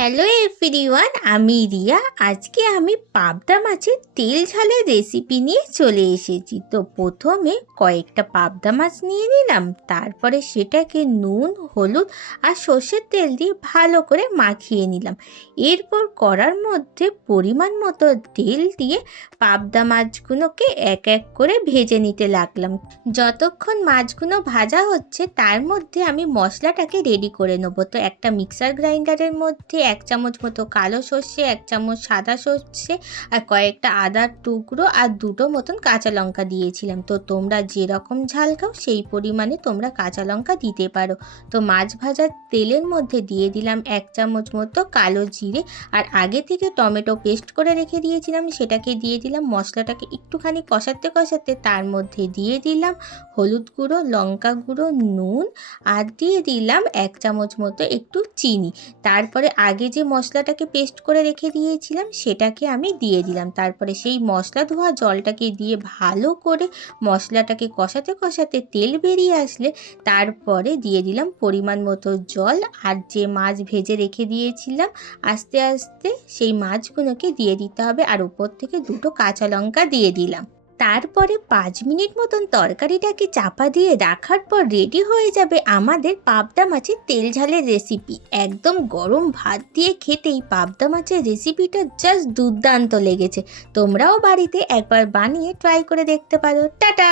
Hello everyone, আমি রিয়া। আজকে আমি পাবদা মাছের তেল ঝালের রেসিপি নিয়ে চলে এসেছি। তো প্রথমে কয়েকটা পাবদা মাছ নিয়ে নিলাম, তারপরে সেটাকে নুন, হলুদ আর সর্ষের তেল দিয়ে ভালো করে মাখিয়ে নিলাম। এরপর কড়ার মধ্যে পরিমাণ মতো তেল দিয়ে পাবদা মাছগুলোকে এক এক করে ভেজে নিতে লাগলাম। যতক্ষণ মাছগুলো ভাজা হচ্ছে তার মধ্যে আমি মশলাটাকে রেডি করে নেবো। তো একটা মিক্সার গ্রাইন্ডারের মধ্যে 1 চামচ মতো কালো সর্ষে, 1 চামচ সাদা সর্ষে আর কয়েকটা আদার টুকরো আর 2টো মতন কাঁচা লঙ্কা দিয়েছিলাম। তো তোমরা যেরকম ঝাল খাও সেই পরিমাণে তোমরা কাঁচা লঙ্কা দিতে পারো। তো মাছ ভাজার তেলের মধ্যে দিয়ে দিলাম 1 চামচ মতো কালো জিরে, আর আগে থেকে টমেটো পেস্ট করে রেখে দিয়েছিলাম সেটাকে দিয়ে দিলাম। মশলাটাকে একটুখানি কষাতে কষাতে তার মধ্যে দিয়ে দিলাম হলুদ গুঁড়ো, লঙ্কা গুঁড়ো, নুন আর দিয়ে দিলাম 1 চামচ মতো একটু চিনি। তারপরে আগে যে মশলাটাকে পেস্ট করে রেখে দিয়েছিলাম সেটাকে আমি দিয়ে দিলাম। তারপরে সেই মশলা ধোয়া জলটাকে দিয়ে ভালো করে মশলাটাকে কষাতে কষাতে তেল বেরিয়ে আসলে তারপরে দিয়ে দিলাম পরিমাণ মতো জল, আর যে মাছ ভেজে রেখে দিয়েছিলাম আস্তে আস্তে সেই মাছগুলোকে দিয়ে দিতে হবে, আর উপর থেকে 2টো কাঁচা লঙ্কা দিয়ে দিলাম। তারপরে 5 মিনিট মতন তরকারিটাকে চাপা দিয়ে রাখার পর রেডি হয়ে যাবে আমাদের পাবদা মাছের তেল ঝালের রেসিপি। একদম গরম ভাত দিয়ে খেতেই পাবদা মাছের রেসিপিটা জাস্ট দুর্দান্ত লেগেছে। তোমরাও বাড়িতে একবার বানিয়ে ট্রাই করে দেখতে পারো। টাটা।